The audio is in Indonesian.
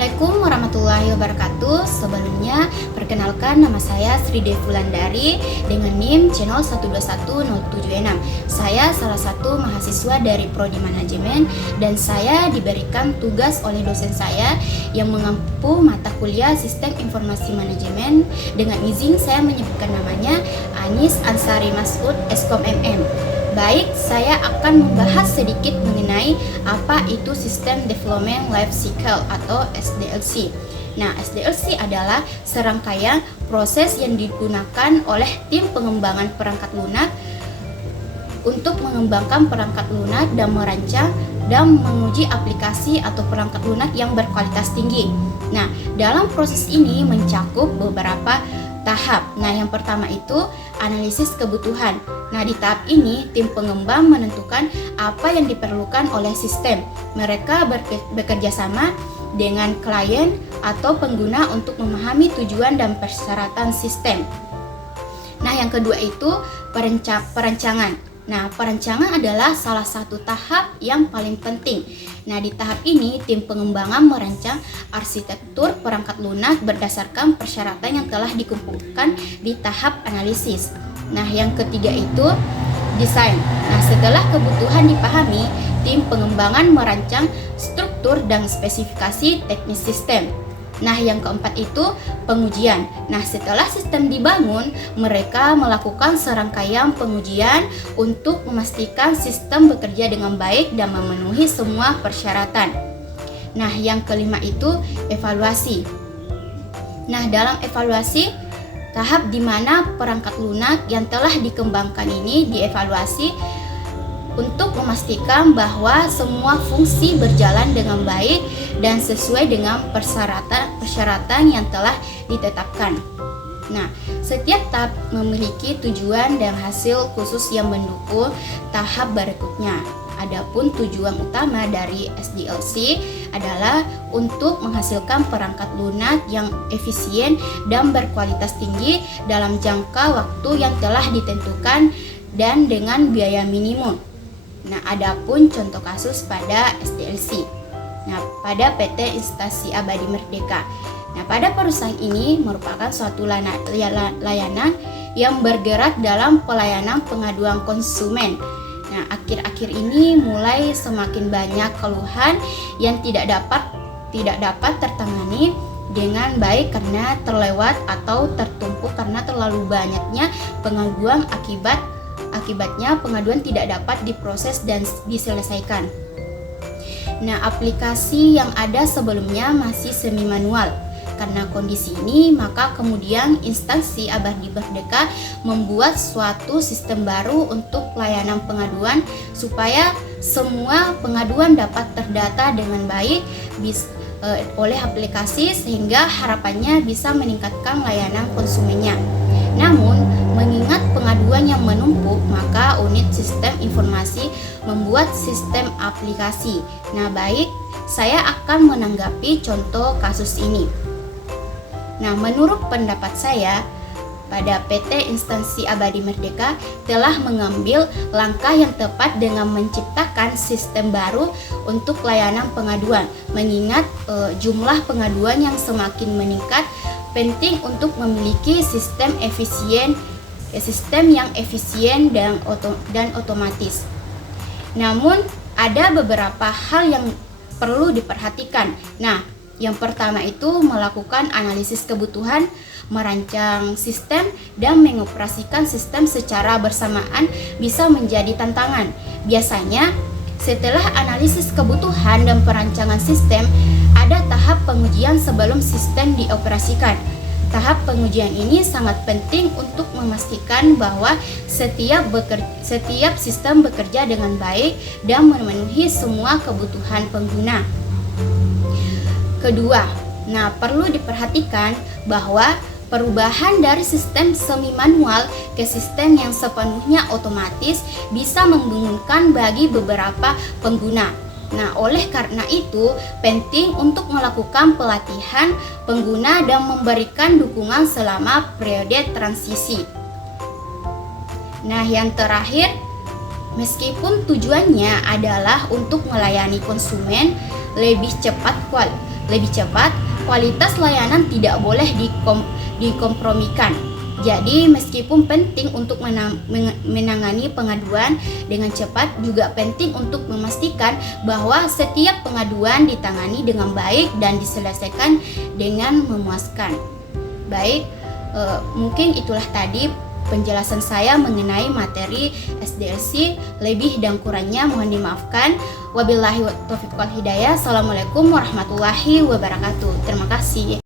Assalamualaikum warahmatullahi wabarakatuh. Sebelumnya, perkenalkan nama saya Sri Devi Wulandari dengan NIM channel 1210776. Saya salah satu mahasiswa dari Prodi Manajemen dan saya diberikan tugas oleh dosen saya yang mengampu mata kuliah Sistem Informasi Manajemen. Dengan izin saya menyebutkan namanya Anis Ansari Masud Eskom MM. Baik, saya akan membahas sedikit mengenai apa itu System Development Life Cycle atau SDLC. Nah, SDLC adalah serangkaian proses yang digunakan oleh tim pengembangan perangkat lunak untuk mengembangkan perangkat lunak dan merancang dan menguji aplikasi atau perangkat lunak yang berkualitas tinggi. Nah, dalam proses ini mencakup beberapa tahap. Nah, yang pertama itu analisis kebutuhan. Nah, di tahap ini tim pengembang menentukan apa yang diperlukan oleh sistem. Mereka bekerja sama dengan klien atau pengguna untuk memahami tujuan dan persyaratan sistem. Nah, yang kedua itu perencanaan. Nah, perencanaan adalah salah satu tahap yang paling penting. Nah, di tahap ini tim pengembangan merancang arsitektur perangkat lunak berdasarkan persyaratan yang telah dikumpulkan di tahap analisis. Nah, yang ketiga itu desain. Nah, setelah kebutuhan dipahami, tim pengembangan merancang struktur dan spesifikasi teknis sistem. Nah, yang keempat itu pengujian. Nah, setelah sistem dibangun, mereka melakukan serangkaian pengujian untuk memastikan sistem bekerja dengan baik dan memenuhi semua persyaratan. Nah, yang kelima itu evaluasi. Nah, dalam evaluasi, tahap di mana perangkat lunak yang telah dikembangkan ini dievaluasi untuk memastikan bahwa semua fungsi berjalan dengan baik dan sesuai dengan persyaratan yang telah ditetapkan. Nah, setiap tahap memiliki tujuan dan hasil khusus yang mendukung tahap berikutnya. Adapun tujuan utama dari SDLC adalah untuk menghasilkan perangkat lunak yang efisien dan berkualitas tinggi dalam jangka waktu yang telah ditentukan dan dengan biaya minimum. Nah, adapun contoh kasus pada SDLC. Nah, pada PT Instansi Abadi Merdeka. Nah, pada perusahaan ini merupakan suatu layanan yang bergerak dalam pelayanan pengaduan konsumen. Nah, akhir-akhir ini mulai semakin banyak keluhan yang tidak dapat tertangani dengan baik karena terlewat atau tertumpuk karena terlalu banyaknya pengaduan. Akibatnya pengaduan tidak dapat diproses dan diselesaikan. Nah, aplikasi yang ada sebelumnya masih semi manual. Karena kondisi ini, maka kemudian Instansi Abadi Merdeka membuat suatu sistem baru untuk pelayanan pengaduan supaya semua pengaduan dapat terdata dengan baik oleh aplikasi sehingga harapannya bisa meningkatkan layanan konsumennya. Namun, mengingat pengaduan yang menumpuk, maka unit sistem informasi membuat sistem aplikasi. Nah, baik, saya akan menanggapi contoh kasus ini. Nah, menurut pendapat saya, pada PT Instansi Abadi Merdeka telah mengambil langkah yang tepat dengan menciptakan sistem baru untuk layanan pengaduan. Mengingat jumlah pengaduan yang semakin meningkat, penting untuk memiliki sistem yang efisien dan otomatis. Namun, ada beberapa hal yang perlu diperhatikan. Nah, yang pertama itu melakukan analisis kebutuhan, merancang sistem, dan mengoperasikan sistem secara bersamaan bisa menjadi tantangan. Biasanya, setelah analisis kebutuhan dan perancangan sistem, ada tahap pengujian sebelum sistem dioperasikan. Tahap pengujian ini sangat penting untuk memastikan bahwa setiap sistem bekerja dengan baik dan memenuhi semua kebutuhan pengguna. Kedua, perlu diperhatikan bahwa perubahan dari sistem semi manual ke sistem yang sepenuhnya otomatis bisa membingungkan bagi beberapa pengguna. Nah, oleh karena itu, penting untuk melakukan pelatihan pengguna dan memberikan dukungan selama periode transisi. Nah, yang terakhir, meskipun tujuannya adalah untuk melayani konsumen lebih cepat lebih cepat, kualitas layanan tidak boleh dikompromikan. Jadi meskipun penting untuk menangani pengaduan dengan cepat, juga penting untuk memastikan bahwa setiap pengaduan ditangani dengan baik dan diselesaikan dengan memuaskan. Baik, mungkin itulah tadi penjelasan saya mengenai materi SDLC. Lebih dan kurangnya mohon dimaafkan. Wabillahi taufiq wal hidayah. Assalamualaikum warahmatullahi wabarakatuh. Terima kasih.